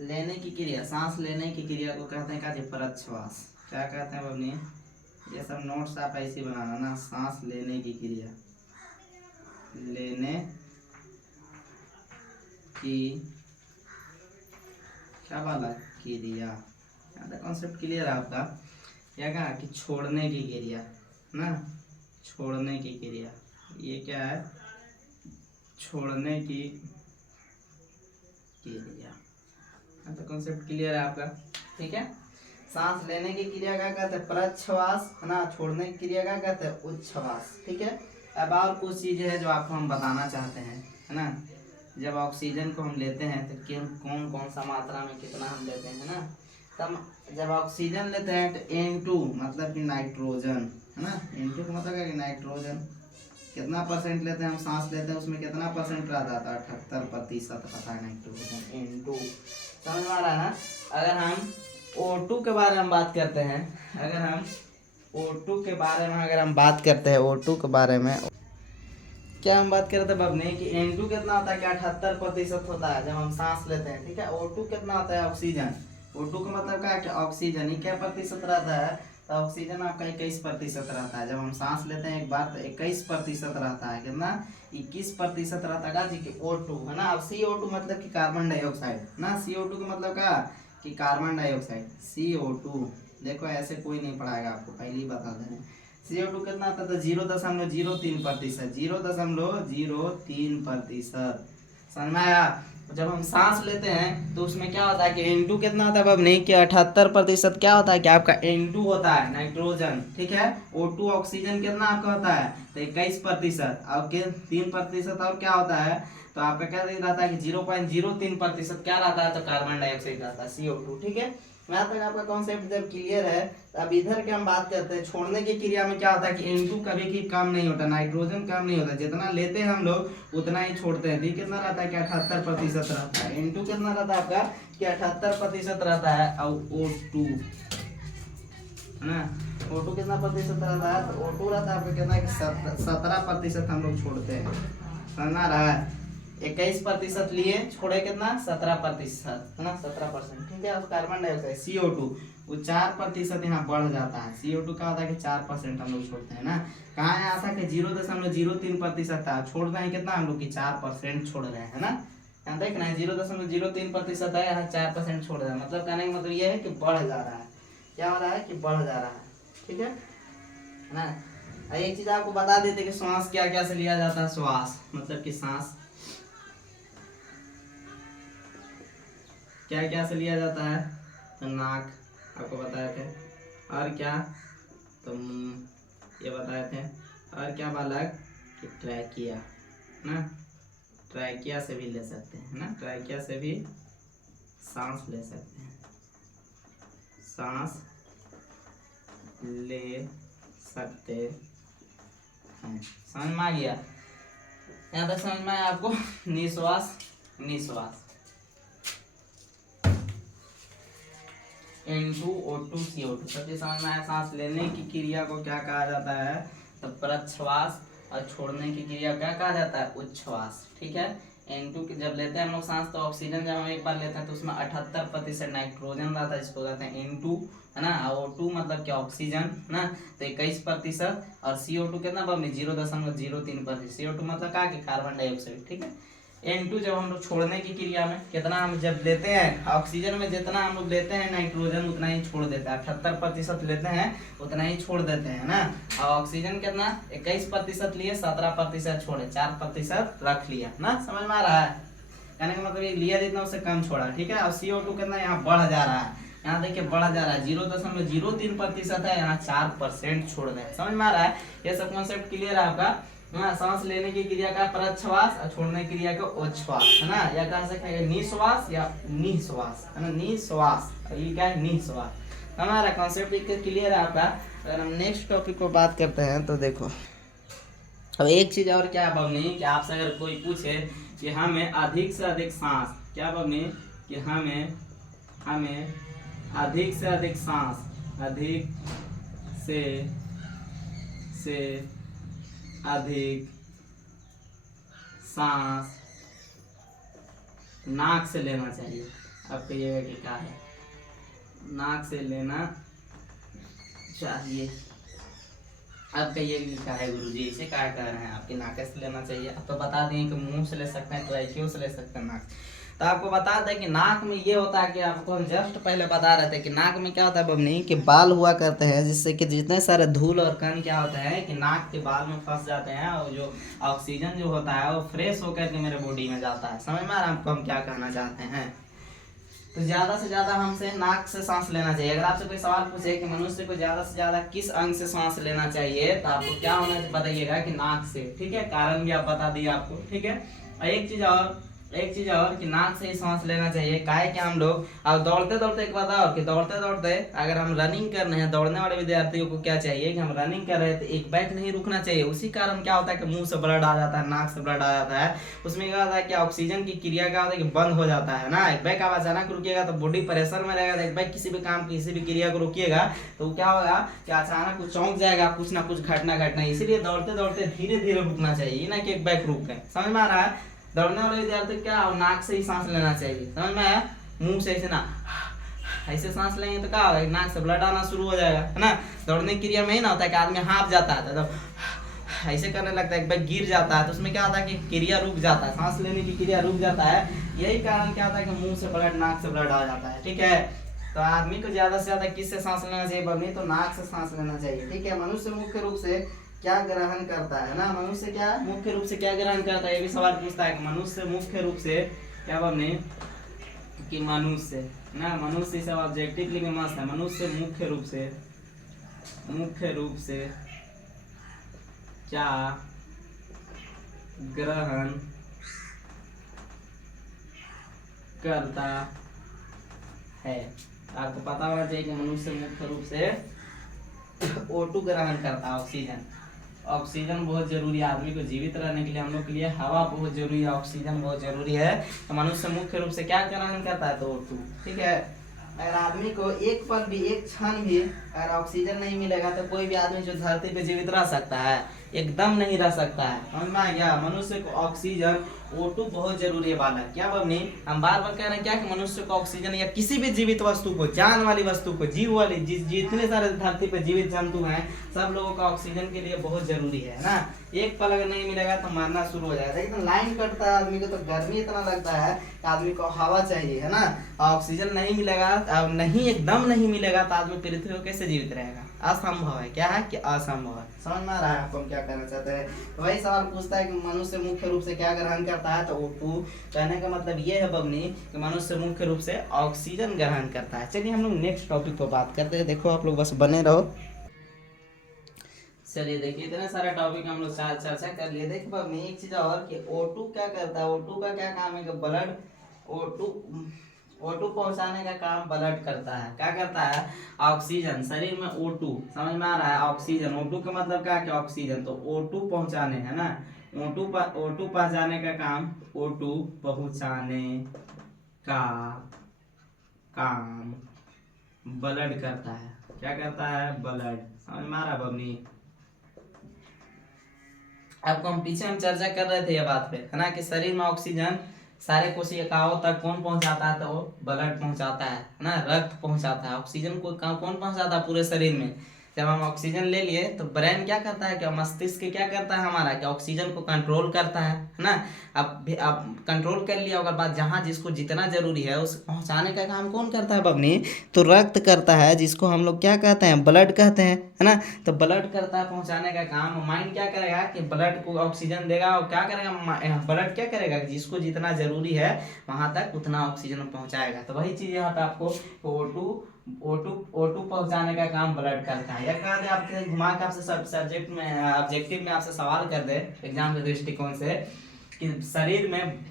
लेने की क्रिया, सांस लेने की क्रिया को कहते हैं क्या, प्रश्वास। क्या कहते हैं बबनी, ये सब नोट्स आप ऐसे बनाना ना, सांस लेने की क्रिया, लेने की क्या वाला क्रिया, यहाँ तक कॉन्सेप्ट क्लियर है आपका। क्या कहा कि छोड़ने की क्रिया ना, छोड़ने की क्रिया, ये क्या है, छोड़ने की क्रिया, तो कॉन्सेप्ट क्लियर है आपका, ठीक है। सांस लेने की क्रिया क्या कहते हैं, प्रश्वास, है ना। छोड़ने की क्रिया क्या कहते हैं, उच्छ्वास, ठीक है। अब और कुछ चीजें हैं जो आपको हम बताना चाहते हैं, है ना। जब ऑक्सीजन को हम लेते हैं तो कौन कौन सा मात्रा में कितना हम लेते हैं ना। तब जब ऑक्सीजन लेते हैं तो N2 मतलब कि नाइट्रोजन, है ना। N2 का मतलब क्या कि नाइट्रोजन, कितना परसेंट लेते हैं हम, सांस लेते हैं उसमें कितना परसेंट रहता है, 78% रहता है नाइट्रोजन, N2। समझ में आ रहा है ना। अगर हम O2 के बारे में बात करते हैं, अगर हम O2 के बारे में अगर हम बात करते हैं, O2 के बारे में क्या हम बात कर रहे थे बबने कि N2 कितना होता है, क्या 78% होता है जब हम सांस लेते हैं, ठीक है। O2 कितना होता है, ऑक्सीजन, O2 का मतलब क्या है कि ऑक्सीजन ही क्या प्रतिशत रहता है, तो ऑक्सीजन आपका 21% रहता है। जब हम सांस लेते हैं एक बार तो 21% रहता है, कितना, 21% रहता है जी कि O2, है ना। अब CO2 मतलब कि कार्बन डाइऑक्साइड ना, CO2 का मतलब क्या कि कार्बन डाइऑक्साइड, CO2। देखो ऐसे कोई नहीं पढ़ाएगा आपको, पहले ही बता दें। CO2 कितना आता था, 0.03%, 0.03%, समझ में आया। जब हम सांस लेते हैं तो उसमें क्या होता है कि N2 कितना होता है बबनी कि 78% क्या होता है कि आपका N2 होता है, नाइट्रोजन, ठीक है। O2 ऑक्सीजन कितना आपका होता है, तो 21%, और 3% और क्या होता है, तो आपका क्या रहता है कि 0.03% क्या रहता है, तो कार्बन डाइऑक्साइड रहता है, CO2, ठीक है। यहाँ तक आपका कॉन्सेप्ट जब क्लियर है, अब इधर के हम बात करते हैं छोड़ने की क्रिया में क्या होता है कि N2 कभी भी काम नहीं होता, नाइट्रोजन काम नहीं होता, जितना लेते हैं हम लोग उतना ही छोड़ते हैं। डी कितना रहता है कि 78% रहता है, N2 कितना रहता है आपका कि 78% रहता है, और O2 है ना, O2 कितना प्रतिशत रहता है, तो O2 रहता है आपका कितना कि 17% हम लोग छोड़ते हैं, समझना रहा है। 21% लिए, छोड़े कितना, 17%, है ना, 17%, ठीक है। अब कार्बन डाइऑक्साइड CO2 वो 4% यहाँ बढ़ जाता है। CO2 का होता है कि 4% हम लोग छोड़ते हैं ना। कहाँ है आता कि 0.03% था, छोड़ रहे हैं कितना हम लोग की 4% छोड़ रहे हैं, है ना। यहाँ देखना है 0.03% है, यहाँ 4% छोड़ रहे हैं, मतलब कहने का मतलब ये है कि बढ़ जा रहा है, क्या हो रहा है कि बढ़ जा रहा है, ठीक है ना। एक चीज आपको बता देते कि श्वास क्या क्या से लिया जाता है, श्वास मतलब कि सांस क्या क्या से लिया जाता है, तो नाक आपको बताए थे, और क्या, तो ये बताए थे, और क्या बालक कि ट्रैकिया ना, ट्रैकिया से भी ले सकते हैं ना, ट्रैकिया से भी सांस ले सकते हैं, सांस ले सकते हैं। समझ में आ गया, यहाँ तक समझ में आया आपको। निश्वास, निश्वास N2O2 CO2 सबसे समझ में आया। सांस लेने की क्रिया को क्या कहा जाता है, तो प्रश्वास, और छोड़ने की क्रिया क्या कहा जाता है, उच्छ्वास, ठीक है। N2 की जब लेते हैं हम लोग सांस, तो ऑक्सीजन जब हम एक बार लेते हैं तो उसमें 78% नाइट्रोजन रहता है, जिसको कहते हैं N2, है ना। O2 मतलब क्या, ऑक्सीजन ना, तो 21%। और CO2 कितना बबनी, 0.03%। CO2 मतलब क्या, कि कार्बन डाइऑक्साइड, ठीक है। N2 जब हम लोग छोड़ने की क्रिया में कितना हम जब लेते हैं, ऑक्सीजन में जितना हम लोग लेते हैं नाइट्रोजन उतना ही छोड़ देते हैं, 78% लेते हैं उतना ही छोड़ देते हैं ना। और ऑक्सीजन कितना 21% लिए, 17% छोड़े, 4% रख लिया ना, समझ में आ रहा है। कहने का मतलब ये लिया जितना उससे कम छोड़ा, ठीक है। और CO2 कितना यहाँ बढ़ जा रहा है, यहाँ देखिए बढ़ जा रहा है, 0.03% है, यहाँ 4% छोड़ रहे हैं, समझ में आ रहा है। ये सब कॉन्सेप्ट क्लियर है आपका। हाँ, सांस लेने की क्रिया का प्रश्वास और छोड़ने की क्रिया का उच्छ्वास, है ना। या कह सकते हैं निश्वास या निश्वास, है ना, निश्वास, ये क्या है, निश्वास। हमारा कॉन्सेप्ट क्लियर है आपका। अगर हम नेक्स्ट टॉपिक को बात करते हैं तो देखो, अब एक चीज और क्या बबनी, कि आपसे अगर कोई पूछे कि हमें अधिक से अधिक सांस, क्या बबनी, कि हमें अधिक से अधिक सांस, अधिक से अधिक सांस नाक से लेना चाहिए। अब कहिएगा कि क्या है, नाक से लेना चाहिए। अब कहिए क्या है गुरुजी, इसे क्या कह रहे हैं, आपके नाक से लेना चाहिए। अब तो बता दें कि मुंह से ले सकते हैं, तो क्यों से ले सकते हैं नाक। तो आपको बता दें कि नाक में ये होता है कि आपको हम जस्ट पहले बता रहे थे कि नाक में क्या होता है बबनी, कि बाल हुआ करते हैं, जिससे कि जितने सारे धूल और कण क्या होते हैं कि नाक के बाल में फंस जाते हैं, और जो ऑक्सीजन जो होता है वो फ्रेश होकर के मेरे बॉडी में जाता है। समझ में आ रहा है आपको हम क्या कहना चाहते हैं। तो ज्यादा से ज्यादा हमसे नाक से सांस लेना चाहिए। अगर आपसे कोई सवाल पूछे कि मनुष्य को ज्यादा से ज्यादा किस अंग से सांस लेना चाहिए, तो आपको क्या होना बताइएगा कि नाक से, ठीक है। कारण भी आप बता दिए आपको, ठीक है। और एक चीज और कि नाक से ही सांस लेना चाहिए। काहे कि हम लोग अब दौड़ते दौड़ते, एक बताओ कि दौड़ते दौड़ते अगर हम रनिंग कर रहे हैं, दौड़ने वाले विद्यार्थियों को क्या चाहिए कि हम रनिंग कर रहे हैं तो एक बैक नहीं रुकना चाहिए। उसी कारण क्या होता है कि मुंह से ब्लड आ जाता है, नाक से ब्लड आ जाता है। उसमें क्या होता है कि ऑक्सीजन की क्रिया क्या होता है कि बंद हो जाता है ना। एक बैक आप अचानक रुकिएगा तो बॉडी प्रेशर में रहेगा। एक बैक किसी भी काम, किसी भी क्रिया को रोकिएगा तो क्या होगा कि अचानक कुछ चौंक जाएगा, कुछ ना कुछ घटना। इसीलिए दौड़ते दौड़ते धीरे धीरे रुकना चाहिए, ना कि एक बैक रुक गए। समझ में आ रहा है। दौड़ने वाले विद्यार्थी क्या, नाक से ही सांस लेना चाहिए, समझ में आया। मुंह से ऐसे ना, ऐसे सांस लेंगे तो क्या होगा, नाक से ब्लड आना शुरू हो जाएगा, है ना। दौड़ने की क्रिया में ही ना होता है कि आदमी हाँफ जाता है तो ऐसे करने लगता है, एक बार गिर जाता है तो उसमें क्या होता है कि क्रिया रुक जाता है, सांस लेने की क्रिया रुक जाता है। यही कारण क्या होता है कि मुंह से ब्लड, नाक से ब्लड आ जाता है, ठीक है। तो आदमी को ज्यादा से ज्यादा किससे सांस लेना चाहिए बबनी, तो नाक से सांस लेना चाहिए, ठीक है। मनुष्य मुख्य रूप से क्या ग्रहण करता है ना, मनुष्य क्या मुख्य रूप से क्या ग्रहण करता है, ये भी सवाल पूछता है कि मनुष्य मुख्य रूप से क्या बबनी, कि मनुष्य ना, मनुष्य सब ऑब्जेक्टिव लिंग मस्त है। मनुष्य मुख्य रूप से क्या ग्रहण करता है। आपको पता होना चाहिए कि मनुष्य मुख्य रूप से O2 ग्रहण करता है, ऑक्सीजन बहुत जरूरी है आदमी को जीवित रहने के लिए। हम लोग के लिए हवा बहुत जरूरी है, ऑक्सीजन बहुत जरूरी है। तो मनुष्य मुख्य रूप से क्या ग्रहण करता है, तो O2, ठीक है। अगर आदमी को एक पल भी, एक क्षण भी अगर ऑक्सीजन नहीं मिलेगा तो कोई भी आदमी जो धरती पे जीवित रह सकता है, एकदम नहीं रह सकता है, समझ में आ गया। मनुष्य को ऑक्सीजन O2 बहुत जरूरी है बालक। क्या बबनी, हम बार बार कह रहे हैं क्या कि मनुष्य को ऑक्सीजन, या किसी भी जीवित वस्तु को, जान वाली वस्तु को, जीव वाली, जितने सारे धरती पे जीवित जंतु हैं, सब लोगों का ऑक्सीजन के लिए बहुत जरूरी है ना। एक पल अगर नहीं मिलेगा तो मरना शुरू हो जाएगा। लेकिन लाइन कटता है आदमी को तो गर्मी इतना लगता है कि आदमी को हवा चाहिए, है ना। ऑक्सीजन नहीं मिलेगा, नहीं एकदम नहीं मिलेगा तो आदमी पृथ्वी को कैसे जीवित रहेगा, असंभव है। क्या है कि असंभव है। समझ में आ रहा है आपको हम क्या कहना चाहते हैं। तो वही सवाल पूछता है कि मनुष्य मुख्य रूप से क्या ग्रहण करता है, तो O2। कहने का मतलब ये है बबनी कि मनुष्य मुख्य रूप से ऑक्सीजन ग्रहण करता है। चलिए हम लोग नेक्स्ट टॉपिक पर बात करते हैं। देखो आप लोग बस बने रहो। चलिए देखिए, इतने सारे टॉपिक हम लोग चर्चा कर लिए। देखो बबनी एक चीज और कि O2 क्या करता है, O2 का क्या काम है कि ब्लड, O2 पहुंचाने का काम ब्लड करता है। क्या करता है, ऑक्सीजन शरीर में O2, समझ में आ रहा है। ऑक्सीजन, O2 का मतलब क्या है, ऑक्सीजन, तो O2 पहुंचाने, है ना। O2 पहुंचाने का काम, O2 पहुंचाने का काम ब्लड करता है। क्या करता है, ब्लड। समझ में आ रहा है बबनी। आपको हम पीछे हम चर्चा कर रहे थे ये बात पे, है ना, कि शरीर में ऑक्सीजन सारे कोशिकाओं तक कौन पहुंचाता है, तो वो ब्लड पहुंचाता है ना, रक्त पहुंचाता है। ऑक्सीजन को कौन पहुंचाता है पूरे शरीर में। जब हम ऑक्सीजन ले लिए तो ब्रेन क्या करता है, क्या मस्तिष्क क्या करता है हमारा, कि ऑक्सीजन को कंट्रोल करता है ना। अब कंट्रोल कर लिया होगा, बाद जहाँ जिसको जितना जरूरी है उस पहुंचाने का काम कौन करता है बबनी, तो रक्त करता है, जिसको हम लोग क्या कहते हैं, ब्लड कहते हैं, है ना। तो ब्लड करता है पहुंचाने का काम। माइंड क्या करेगा कि ब्लड को ऑक्सीजन देगा, और क्या करेगा ब्लड क्या करेगा, जिसको जितना जरूरी है वहां तक उतना ऑक्सीजन पहुंचाएगा। तो वही चीज यहाँ पे आपको O2 पहुंचाने का काम ब्लड करता है। या कहा दे आपके घुमा के आपसे सब्जेक्ट में ऑब्जेक्टिव में आपसे सवाल कर दे एग्जाम के दृष्टिकोण से कि शरीर में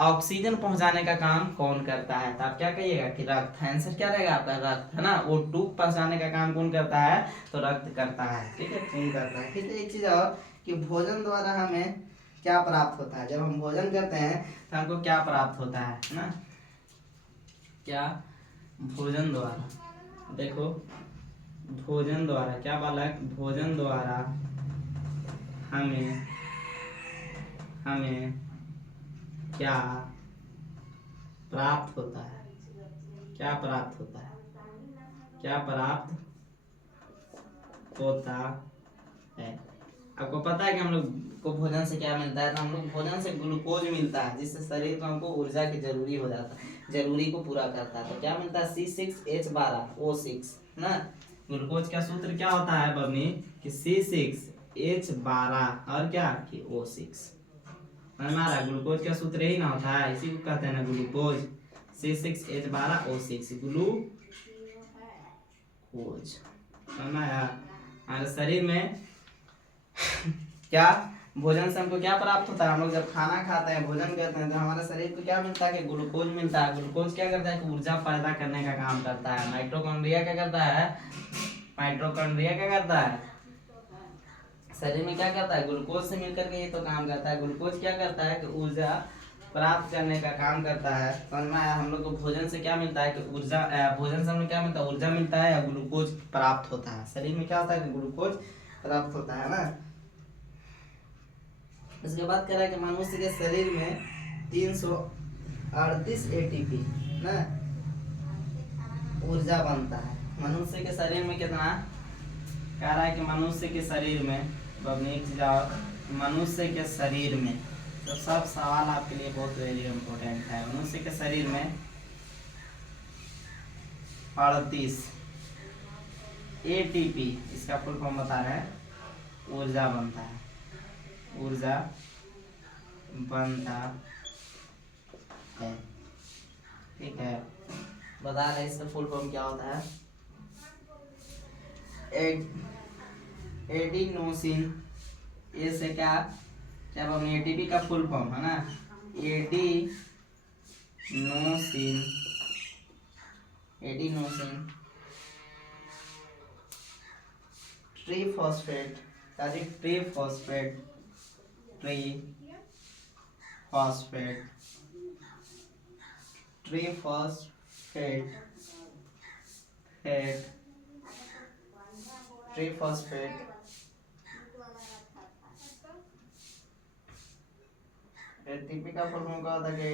ऑक्सीजन पहुंचाने का काम कौन करता है, तो आप क्या कहिएगा कि रक्त। आंसर क्या रहेगा आपका, रक्त, है ना। O2 पहुंचाने का काम कौन करता है, तो रक्त करता है, ठीक है, खून करता है। ठीक है, एक चीज और कि भोजन द्वारा हमें क्या प्राप्त होता है। जब हम भोजन करते हैं तो हमको क्या प्राप्त होता है ना, क्या भोजन द्वारा, देखो भोजन द्वारा क्या बालक, भोजन द्वारा हमें हमें क्या प्राप्त होता है, क्या प्राप्त होता है, क्या प्राप्त होता है। आपको पता है कि हम लोग को भोजन से क्या मिलता है, तो हम लोग भोजन से ग्लूकोज मिलता है, जिससे शरीर को हमको ऊर्जा की जरूरी हो जाता है, जरूरी को पूरा करता है। तो क्या मिलता है, C6H12O6 ना। ग्लूकोज का सूत्र क्या होता है बबनी, कि C6H12 और क्या कि O6। हमारा ग्लूकोज का सूत्र यही ना होता है, इसी को कहते हैं ना ग्लूकोज। C6H12O6 glucose. हमारे शरीर में क्या भोजन से हमको क्या प्राप्त होता है, हम लोग जब खाना खाते हैं, भोजन करते हैं, तो हमारे शरीर को क्या मिलता है, कि ग्लूकोज मिलता है। ग्लूकोज क्या करता है, कि ऊर्जा पैदा करने का काम करता है। माइटोकॉन्ड्रिया क्या करता है, माइटोकॉन्ड्रिया क्या करता है, शरीर में क्या करता है, ग्लूकोज से मिलकर के ये तो काम करता है। ग्लूकोज क्या करता है, कि ऊर्जा प्राप्त करने का काम करता है। समझ में आया। हम लोग को भोजन से क्या मिलता है, कि ऊर्जा, भोजन से हमें क्या मिलता है, ऊर्जा मिलता है, या ग्लूकोज प्राप्त होता है। शरीर में क्या होता है, कि ग्लूकोज प्राप्त होता है ना। इसके बाद कह रहा है कि मनुष्य के शरीर में 338 ATP ना ऊर्जा बनता है। मनुष्य के शरीर में कितना, कह रहा है कि मनुष्य के शरीर में, मनुष्य के शरीर में, तो सब सवाल आपके लिए बहुत वेरी इंपॉर्टेंट है। मनुष्य के शरीर में 38 ATP, इसका फुल फॉर्म बता रहे हैं, ऊर्जा बनता है, ऊर्जा बनता है, ठीक है। बता रहे इसका फुल फॉर्म क्या होता है, एडिनोसिन। ये से क्या, जब हम एटीपी का फुल फॉर्म है ना, एडिनोसिन, एडिनोसिन ट्रीफॉस्फेट, ट्रीफॉस्फेट, ट्रीफॉस्फेट, ट्रीफॉस्फेट, ट्रीफॉस्फेट एटीपी का फुल फॉर्म क्या होता है,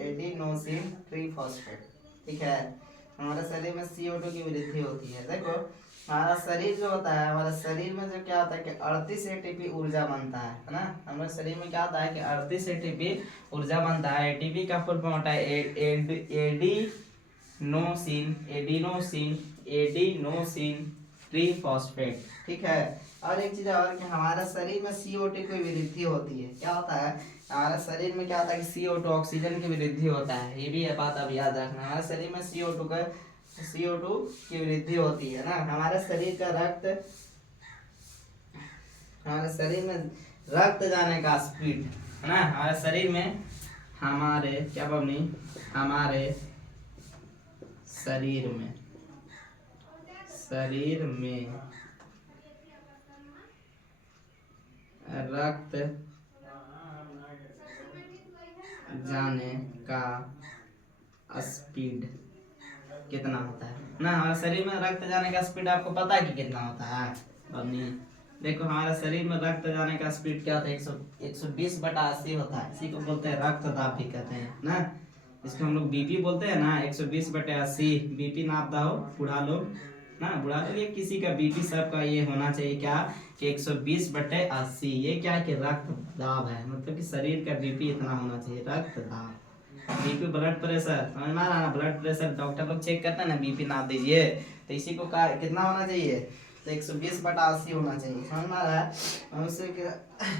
एडिनोसिन ट्रीफॉस्फेट, ठीक है। हमारे शरीर में CO2 की वृद्धि होती है। देखो हमारा शरीर जो होता है, हमारे शरीर में जो क्या होता है, कि 38 ATP ऊर्जा बनता है ना। हमारे शरीर में क्या होता है, कि 38 ATP ऊर्जा बनता है। एटीपी का फुल फॉर्म होता है एडिनोसिन, एडिनोसिन, एडिनोसिन ट्रीफॉस्फेट, ठीक है। और एक चीज और कि हमारे शरीर में CO2 की वृद्धि होती है। क्या होता है, हमारे शरीर में क्या होता है, कि CO2 ऑक्सीजन की वृद्धि होता है। ये भी है बात, अब याद रखना। हमारे शरीर में CO2 की वृद्धि होती है ना। हमारे शरीर का रक्त, हमारे शरीर में रक्त जाने का स्पीड है ना, हमारे शरीर में, हमारे क्या बबनी, हमारे शरीर में रक्त जाने का स्पीड कितना होता है ना। हमारे शरीर में रक्त जाने का स्पीड आपको पता है कि कितना होता है बबनी, देखो हमारा शरीर में रक्त जाने का स्पीड क्या होता है, 120/80 होता है। इसी को बोलते हैं रक्त दाब भी कहते हैं ना। इसको हम लोग बीपी बोलते हैं ना, 120/80 बीपी नापता हो बूढ़ा लोग ना, बूढ़ा लोग ये किसी का बीपी सबका ये होना चाहिए क्या कि 120/80। ये क्या है कि रक्त दाब है, मतलब कि शरीर का बीपी इतना होना चाहिए, रक्त दाब। बीपी ब्लड प्रेशर समझ में आ रहा ना, ब्लड प्रेशर डॉक्टर लोग चेक करते हैं ना, बीपी नाप दीजिए तो इसी को कितना होना चाहिए, तो 120/80 होना चाहिए, समझ में आ रहा है। मनुष्य के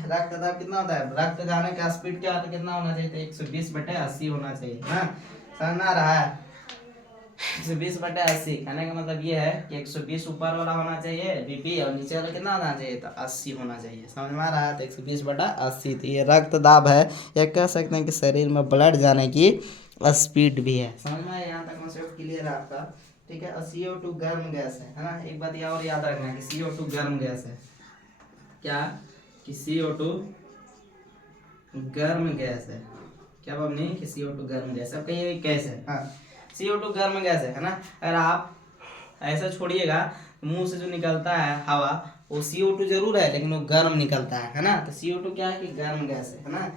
रक्त दाब कितना होता है, रक्त जाने का स्पीड क्या होता है, कितना होना चाहिए, तो 120/80 होना चाहिए ना, समझ में आ रहा है। 120/80 कहने का मतलब ये है कि 120 ऊपर वाला होना चाहिए बीपी, और नीचे वाला कितना होना चाहिए, तो 80 होना चाहिए, समझ में आ रहा है। तो 120/80 तो ये रक्त दाब है, या कह सकते हैं कि शरीर में ब्लड जाने की स्पीड भी है, समझ में आया। यहाँ तक कॉन्सेप्ट क्लियर है आपका, ठीक है। और CO2 गर्म गैस है ना। एक बात और याद रखना है कि CO2 गर्म गैस है, क्या कि CO2 गर्म गैस है, क्या बात नहीं कि CO2 गर्म गैस है, अब कहिए कैसे है, हाँ CO2 गर्म गैस है ना। अगर आप ऐसा छोड़िएगा मुंह से जो निकलता है हवा वो CO2 जरूर है, लेकिन वो गर्म निकलता है ना। तो CO2 क्या है कि गर्म गैस है ना।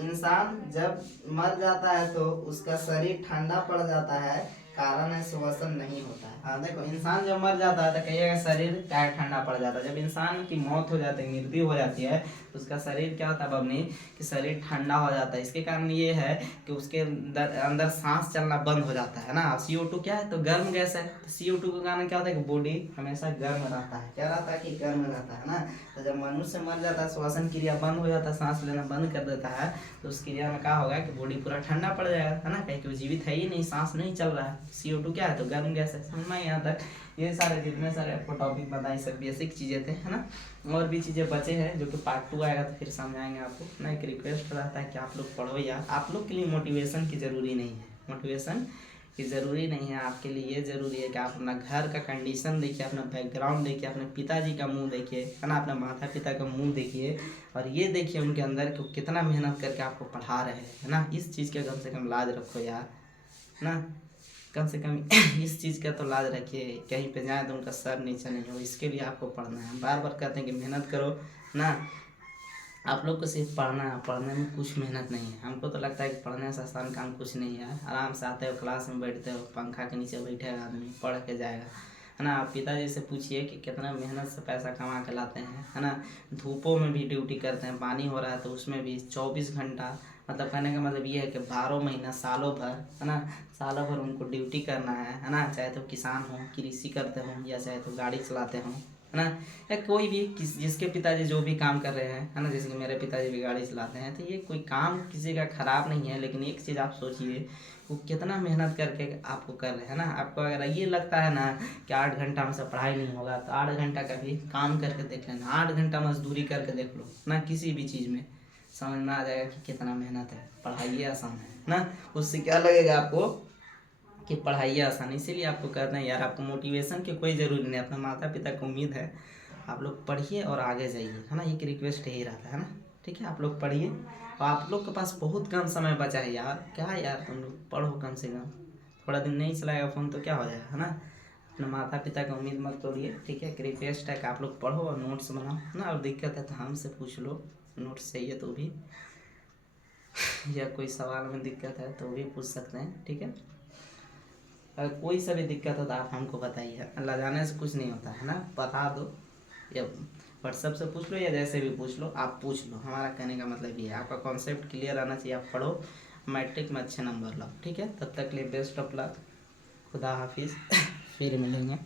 इंसान जब मर जाता है तो उसका शरीर ठंडा पड़ जाता है, कारण है श्वसन नहीं होता है। हाँ देखो, इंसान जब मर जाता है तो कहिएगा शरीर क्या ठंडा पड़ जाता है। जब इंसान की मौत हो जाती है, मृत्यु हो जाती है, तो उसका शरीर क्या होता है बबनी, कि शरीर ठंडा हो जाता है। इसके कारण ये है कि उसके अंदर सांस चलना बंद हो जाता है ना। CO2 क्या है, तो गर्म गैस है। तो CO2 के कारण क्या होता है कि बॉडी हमेशा गर्म रहता है, क्या रहता है कि गर्म रहता है ना। तो जब मनुष्य मर जाता है, श्वसन क्रिया बंद हो जाता है, सांस लेना बंद कर देता है, तो उस क्रिया में क्या होगा कि बॉडी पूरा ठंडा पड़ जाएगा, है ना, कहीं वो जीवित है ही नहीं, सांस नहीं चल रहा है। CO2 क्या है, तो गर्म गैस है, समझ में। यहाँ तक ये सारे जितने सारे आपको टॉपिक बताए सब बेसिक चीज़ें थे, है ना। और भी चीज़ें बचे हैं जो कि पार्ट 2 आएगा तो फिर समझाएंगे आपको ना। एक रिक्वेस्ट रहता है कि आप लोग पढ़ो यार, आप लोग के लिए मोटिवेशन की ज़रूरी नहीं है, मोटिवेशन की ज़रूरी नहीं है। आपके लिए ये ज़रूरी है कि आप अपना घर का कंडीशन देखिए, अपना बैकग्राउंड देखिए, अपने पिताजी का मुंह देखिए, है ना, अपने माता पिता का मुंह देखिए, और ये देखिए उनके अंदर कि कितना मेहनत करके आपको पढ़ा रहे हैं, है ना। इस चीज़ का कम से कम लाज रखो यार, है ना, कम से कम इस चीज़ का तो लाज रखिए। कहीं पे जाए तो उनका सर नीचे नहीं हो, इसके लिए आपको पढ़ना है। बार बार कहते हैं कि मेहनत करो ना। आप लोग को सिर्फ पढ़ना है, पढ़ने में कुछ मेहनत नहीं है। हमको तो लगता है कि पढ़ने से आसान काम कुछ नहीं है। आराम से आते हो, क्लास में बैठते हो, पंखा के नीचे बैठेगा आदमी, पढ़ के जाएगा, है ना। आप पिताजी से पूछिए कि कितना मेहनत से पैसा कमा के लाते हैं, है ना। धूपों में भी ड्यूटी करते हैं, पानी हो रहा है तो उसमें भी 24 घंटा, मतलब कहने का मतलब ये है कि 12 महीना, सालों भर, है ना, सालों भर उनको ड्यूटी करना है ना। चाहे तो किसान हो, कृषि करते हों, या चाहे तो गाड़ी चलाते हों, है ना, या कोई भी जिसके पिताजी जो भी काम कर रहे हैं, है ना। जैसे कि मेरे पिताजी भी गाड़ी चलाते हैं, तो ये कोई काम किसी का खराब नहीं है। लेकिन एक चीज़ आप सोचिए, वो कितना मेहनत करके आपको कर रहे हैं ना। आपको अगर ये लगता है ना कि 8 घंटा में से पढ़ाई नहीं होगा, तो 8 घंटा का भी काम करके देख लेना, 8 घंटा मजदूरी करके देख लो ना, किसी भी चीज़ में समझ में आ जाएगा कि कितना मेहनत है। पढ़ाई आसान है ना, उससे क्या लगेगा आपको कि पढ़ाई आसान। इसीलिए आपको कहते हैं यार, आपको मोटिवेशन की कोई ज़रूरी नहीं, अपने माता पिता को उम्मीद है, आप लोग पढ़िए और आगे जाइए, है ना। एक रिक्वेस्ट यही रहता है ना, ठीक है। आप लोग पढ़िए, और आप लोग के पास बहुत कम समय बचा है यार, क्या यार, तुम लोग पढ़ो कम से कम। थोड़ा दिन नहीं चलाएगा फ़ोन तो क्या हो जाएगा, है ना। अपने माता पिता का उम्मीद मत तोड़िए, ठीक है। एक रिक्वेस्ट है कि आप लोग पढ़ो और नोट्स बनाओ, है ना। और दिक्कत है तो हमसे पूछ लो, नोट्स चाहिए तो भी, या कोई सवाल में दिक्कत है तो भी पूछ सकते हैं, ठीक है। अगर कोई सा भी दिक्कत हो तो आप हमको बताइए, अल्लाह जाने से कुछ नहीं होता है ना। बता दो, या व्हाट्सएप से पूछ लो, या जैसे भी पूछ लो, आप पूछ लो। हमारा कहने का मतलब ये है, आपका कॉन्सेप्ट क्लियर आना चाहिए, आप पढ़ो, मैट्रिक में अच्छे नंबर लाओ, ठीक है। तब तक के लिए बेस्ट ऑफ लक, खुदा हाफिज़, फिर मिलेंगे।